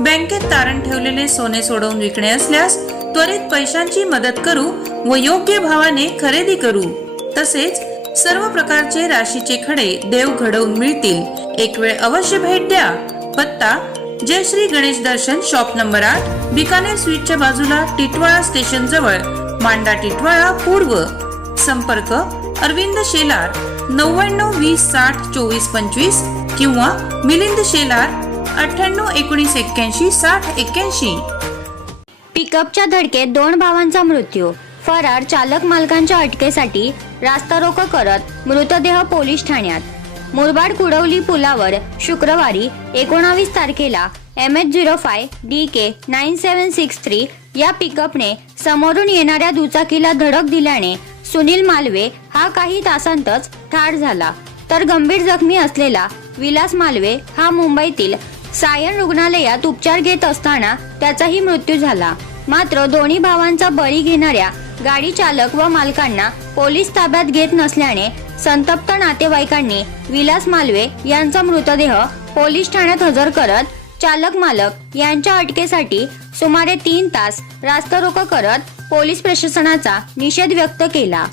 बँकेत तारण ठेवलेले सोने सोडवून विकणे असल्यास त्वरित पैशांची मदत करू व योग्य भावाने खरेदी करू. तसेच सर्व प्रकारचे राशीचे खडे देव घडवून मिळतील. एक वेळ अवश्य भेट द्या. पत्ता जय श्री गणेश दर्शन शॉप नंबर आठ बिकानेर स्वीटच्या बाजूला टिटवाळा स्टेशन जवळ मांडा टिटवाळा पूर्व. संपर्क अरविंद शेलार नव्याण्णव वीस साठ चोवीस पंचवीस किंवा मिलिंद शेलार अठ्ठ्याण्णव एकोणीस एक्क्याऐंशी साठ एक्क्याऐंशी. पिकअपच्या धडकेत दोन भावांचा मृत्यू. फरार चालक मालकांच्या अटकेसाठी रास्ता रोको करत मृतदेह पोलीस ठाण्यात. मुरबाड कुडवली पुलावर शुक्रवारी एकोणावीस तारखेला M H zero five D K nine seven six three या पिकअपने समोरून येणाऱ्या दुचाकीला धडक दिल्याने सुनील मालवे हा काही तासांतच ठार झाला तर गंभीर जखमी असलेला विलास मालवे हा मुंबईतील सायन रुग्णालयात उपचार घेत असताना त्याचाही मृत्यू झाला. मात्र दोन्ही भावांचा बळी घेणाऱ्या गाडी चालक व मालकांना पोलीस ताब्यात घेत नसल्याने संतप्त नातेवाईकांनी विलास मालवे यांचा मृतदेह पोलीस ठाण्यात हजर करत चालक मालक यांच्या अटकेसाठी सुमारे तीन तास रास्तरोको करत पोलीस प्रशासनाचा निषेध व्यक्त केला.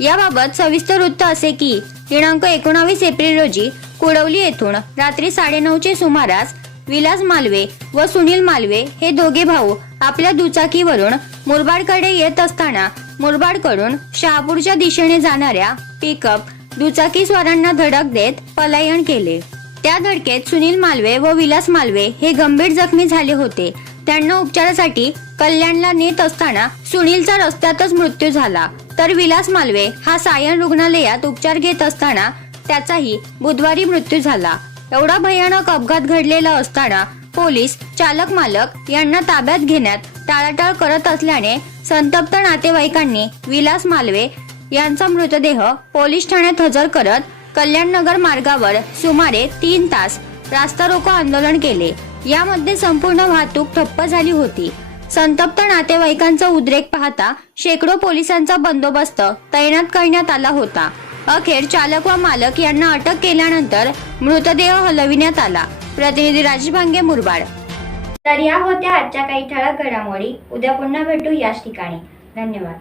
याबाबत सविस्तर वृत्त असे की दिनांक एकोणावीस एप्रिल रोजी कुडवली येथून रात्री साडेनऊचे सुमारास विलास मालवे व सुनील मालवे हे दोघे भाऊ आपल्या दुचाकीवरून मुरबाडकडे येत असताना मुरबाडकडून शहापूरच्या दिशेने जाणाऱ्या पिकअप दुचाकी स्वारांना धडक देत पलायन केले. त्या धडकेत सुनील मालवे व विलास मालवे हे गंभीर जखमी झाले होते. त्यांना उपचारासाठी कल्याणला नेत असताना सुनीलचा रस्त्यातच मृत्यू झाला. तर विलास मालवे हा सायन रुग्णालयात उपचार घेत असताना त्याचाही बुधवारी मृत्यू झाला. एवढा भयानक अपघात घडलेला असताना पोलीस चालक मालक यांना ताब्यात घेण्यात टाळाटाळ करत असल्याने संतप्त नातेवाईकांनी विलास मालवे यांचा मृतदेह पोलीस ठाण्यात हजर करत कल्याणनगर मार्गावर सुमारे तीन तास रास्ता रोको आंदोलन केले. यामध्ये संपूर्ण वाहतूक ठप्प झाली होती. संतप्त नातेवाईकांचा उद्रेक पाहता शेकडो पोलिसांचा बंदोबस्त तैनात करण्यात आला होता. अखेर चालक व मालक यांना अटक केल्यानंतर मृतदेह हलविण्यात आला. प्रतिनिधी राजेश भांगे मुरबाड. तर या होत्या आजच्या काही ठळक घडामोडी. उद्या पुन्हा भेटू याच ठिकाणी. धन्यवाद.